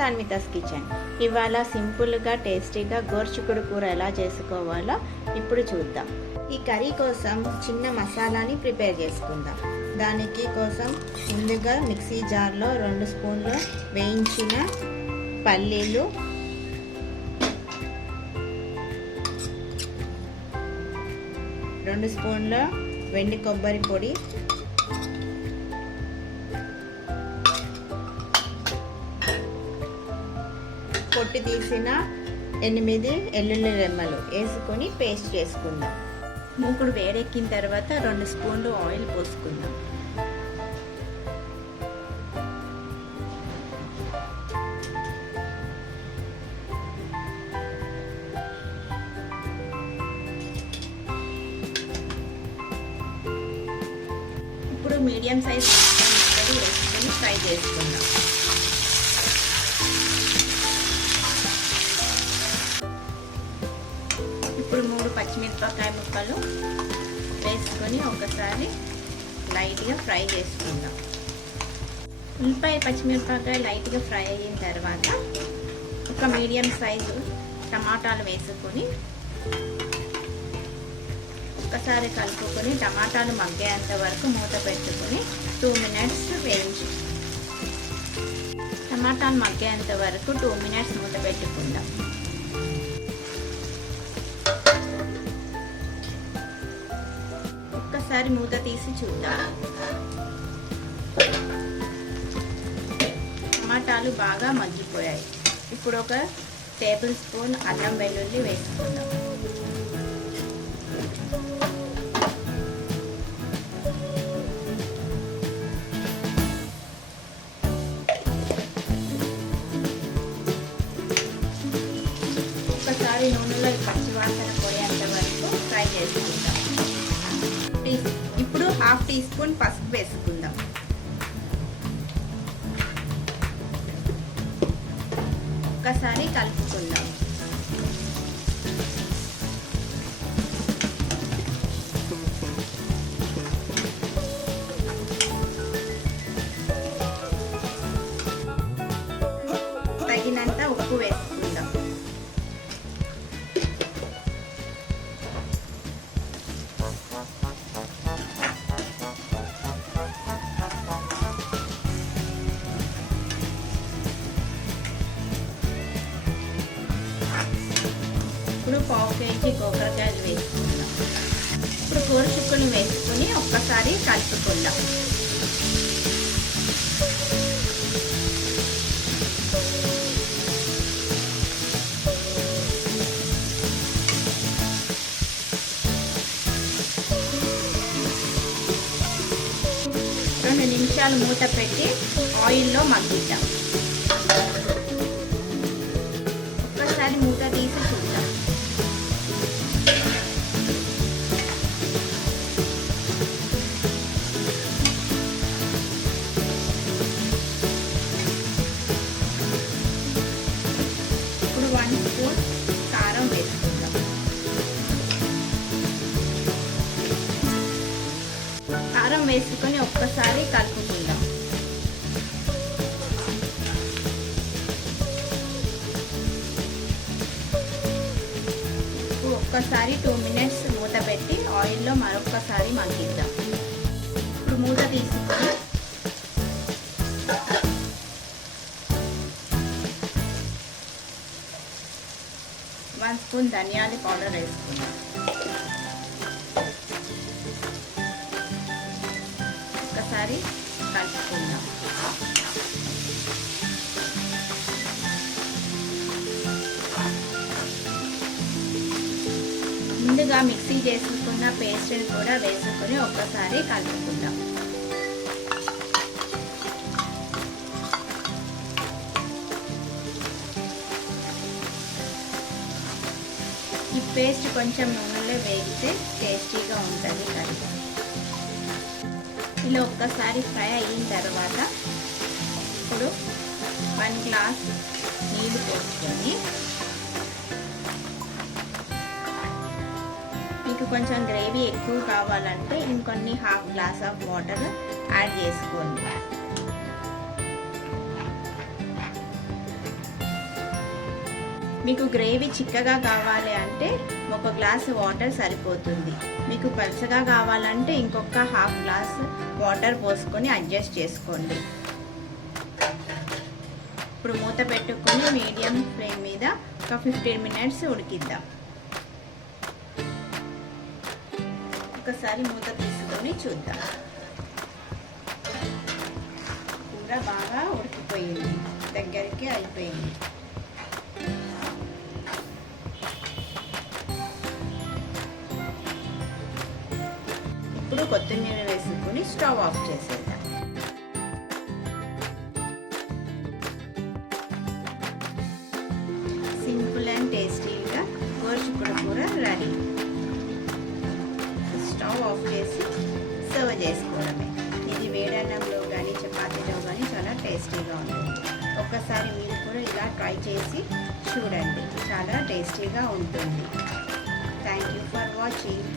సాన్వితాస్ kitchen. ఇవాళ సింపుల్గా టేస్టీగా గోరుచిక్కుడు కూర ఎలా చేసుకోవాలో ఇప్పుడు చూద్దాం. ఈ కర్రీ కోసం చిన్న మసాలాని ప్రిపేర్ చేసుకుందాం. దానికి కోసం ముందుగా మిక్సీ జార్లో 2 స్పూన్లు వేయించిన పల్లీలు, 2 స్పూన్ల వెండి కొబ్బరి పొడి, పొట్టి తీసిన 8 వెల్లుల్లి రెమ్మలు వేసుకొని పేస్ట్ చేసుకుందాం. మూకుడు వేడెక్కిన తర్వాత 2 స్పూన్లు ఆయిల్ పోసుకుందాం. ఇప్పుడు మీడియం సైజ్ వేసుకొని ఫ్రై చేసుకుందాం. ఇప్పుడు 3 పచ్చిమిరపకాయ ముక్కలు వేసుకొని ఒకసారి లైట్గా ఫ్రై చేసుకుందాం. ఉల్లిపాయ పచ్చిమిరపకాయ లైట్గా ఫ్రై అయిన తర్వాత ఒక మీడియం సైజు టమాటాలు వేసుకొని ఒకసారి కలుపుకొని టమాటాలు మగ్గేంత వరకు మూత పెట్టుకొని 2 మినిట్స్ వేయించు. టమాటాలు మగ్గేంత వరకు 2 మినిట్స్ మూత పెట్టుకుందాం. ఒకసారి మూత తీసి చూద్దాం. టమాటాలు బాగా మగ్గిపోయాయి. ఇప్పుడు ఒక టేబుల్ స్పూన్ అల్లం వెల్లుల్లి వేసుకుందాం. ఒకసారి నూనెలో పచ్చివాసన పోయేంత వరకు ఫ్రై చేసుకుందాం. ఇప్పుడు 1/2 టీ స్పూన్ పసుపు వేసుకుందాం. ఒకసారి కలుపుకుందాం. తగినంత ఉప్పు వేసుకుందాం. ఇప్పుడు 1/2 కేజీ గోకరకాయలు వేసుకుందాం. ఇప్పుడు గోరుచిక్కుడుని వేసుకొని ఒక్కసారి కలుపుకుందాం. రెండు నిమిషాలు మూత పెట్టి ఆయిల్లో మగ్గిద్దాం. ఒక్కసారి మూత తీసి చూద్దాం. ఇప్పుడు 1 స్పూన్ కారం వేసుకుందాం. కారం వేసుకొని ఒక్కసారి కలుపుకుందాం. ఒక్కసారి 2 మినిట్స్ మూత పెట్టి ఆయిల్లో మరొక్కసారి మగ్గిద్దాం. ఇప్పుడు మూత తీసుకొని 1 స్పూన్ ధనియాల పౌడర్ వేసుకుందాం. ఒకసారి కలుపుకుందాం. ముందుగా మిక్సీ చేసుకున్న పేస్ట్ని కూడా వేసుకొని ఒక్కసారి కలుపుకుందాం. ఈ పేస్ట్ కొంచెం నూనెలో వేగితే టేస్టీగా ఉంటుంది కర్రీ. ఇలా ఒక్కసారి ఫ్రై అయిన తర్వాత ఇప్పుడు 1 గ్లాస్ నీళ్ళు పోసుకొని మీకు కొంచెం గ్రేవీ ఎక్కువ కావాలంటే ఇంకొన్ని 1/2 గ్లాస్ ఆఫ్ వాటర్ యాడ్ చేసుకోండి. మీకు గ్రేవీ చిక్కగా కావాలి అంటే ఒక గ్లాసు వాటర్ సరిపోతుంది. మీకు పలుచగా కావాలంటే ఇంకొక హాఫ్ గ్లాస్ వాటర్ పోసుకొని అడ్జస్ట్ చేసుకోండి. ఇప్పుడు మూత పెట్టుకొని మీడియం ఫ్లేమ్ మీద ఒక 15 మినిట్స్ ఉడికిద్దాం. ఒకసారి మూత తీసుకొని చూద్దాం. కూర బాగా ఉడికిపోయింది, దగ్గరికి అయిపోయింది. ఇప్పుడు కొత్తిమీర వేసుకొని స్టవ్ ఆఫ్ చేసేద్దాం. సింపుల్ అండ్ టేస్టీగా గోరుచిక్కుడు కూర రెడీ. స్టవ్ ఆఫ్ చేసి సర్వ్ చేసుకోవడమే. ఇది వేడన్నంలో కానీ చపాతీలో కానీ చాలా టేస్టీగా ఉంటుంది. ఒక్కసారి మీరు కూడా ఇలా ట్రై చేసి చూడండి, చాలా టేస్టీగా ఉంటుంది. Thank you for watching.